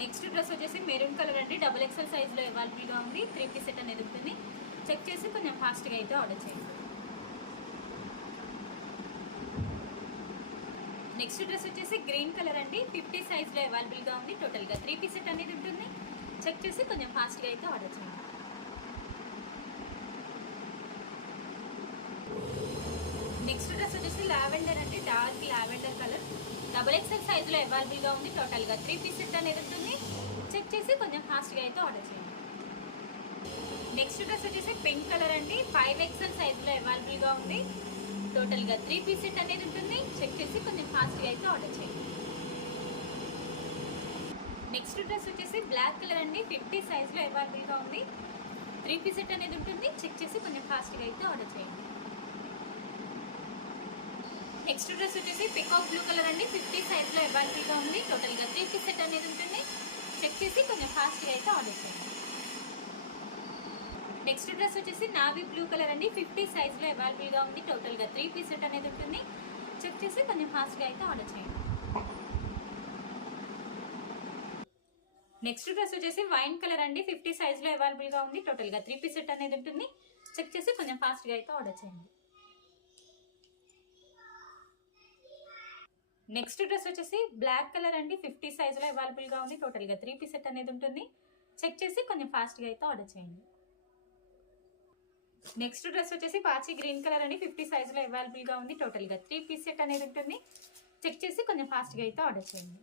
Next dress వచ్చేసి maroon colour అండి, double XL సైజ్లో అవైలబుల్గా ఉంది. 3 పీస్ సెట్ అనేది ఉంటుంది. చెక్ చేసి కొంచెం ఫాస్ట్గా అయితే ఆర్డర్ చేయండి. నెక్స్ట్ డ్రెస్ వచ్చేసి గ్రీన్ కలర్ అండి, 50 సైజ్లో అవైలబుల్గా ఉంది. టోటల్గా 3 పీస్ సెట్ అనేది ఉంటుంది. చెక్ చేసి కొంచెం ఫాస్ట్గా అయితే ఆర్డర్ చేయండి. నెక్స్ట్ డ్రెస్ వచ్చేసి లావెండర్ అండి, dark lavender colour, double XL సైజులో అవైలబుల్గా ఉంది. టోటల్గా 3 పీస్ సెట్ అనేది ఉంటుంది. చెక్ చేసి కొంచెం ఫాస్ట్గా అయితే ఆర్డర్ చేయండి. నెక్స్ట్ డ్రెస్ వచ్చేసి పింక్ కలర్ అండి, 5 ఎక్సెల్ సైజులో అవైలబుల్గా ఉంది. టోటల్గా 3 పీస్ సెట్ అనేది ఉంటుంది. చెక్ చేసి కొంచెం ఫాస్ట్గా అయితే ఆర్డర్ చేయండి. నెక్స్ట్ డ్రెస్ వచ్చేసి బ్లాక్ కలర్ అండి, 50 సైజులో అవైలబుల్గా ఉంది. 3 పీస్ సెట్ అనేది ఉంటుంది. చెక్ చేసి కొంచెం ఫాస్ట్గా అయితే ఆర్డర్ చేయండి. నెక్స్ట్ డ్రెస్ వచ్చేసి పికాక్ బ్లూ కలర్ అండి, 50 సైజ్లో అవైలబుల్గా ఉంది. టోటల్గా 3 పీస్ సెట్ అనేది ఉంటుంది. చెక్ చేసి కొంచెం ఫాస్ట్గా అయితే ఆర్డర్ చేయండి. నెక్స్ట్ డ్రెస్ వచ్చేసి నావీ బ్లూ కలర్ అండి, 50 సైజ్లో అవైలబుల్గా ఉంది. టోటల్గా 3 పీస్ సెట్ అనేది ఉంటుంది. చెక్ చేసి కొంచెం ఫాస్ట్గా అయితే ఆర్డర్ చేయండి. నెక్స్ట్ డ్రెస్ వచ్చేసి వైన్ కలర్ అండి, 50 సైజ్లో అవైలబుల్గా ఉంది. టోటల్గా 3 పీస్ సెట్ అనేది ఉంటుంది. చెక్ చేసి కొంచెం ఫాస్ట్గా అయితే ఆర్డర్ చేయండి. నెక్స్ట్ డ్రెస్ వచ్చేసి బ్లాక్ కలర్ అండి, 50 సైజులో అవైలబుల్గా ఉంది. టోటల్గా 3 పీస్ సెట్ అనేది ఉంటుంది. చెక్ చేసి కొంచెం ఫాస్ట్గా అయితే ఆర్డర్ చేయండి. నెక్స్ట్ డ్రెస్ వచ్చేసి పాచి గ్రీన్ కలర్ అండి, 50 సైజులో అవైలబుల్గా ఉంది. టోటల్గా 3 పీస్ సెట్ అనేది ఉంటుంది. చెక్ చేసి కొంచెం ఫాస్ట్గా అయితే ఆర్డర్ చేయండి.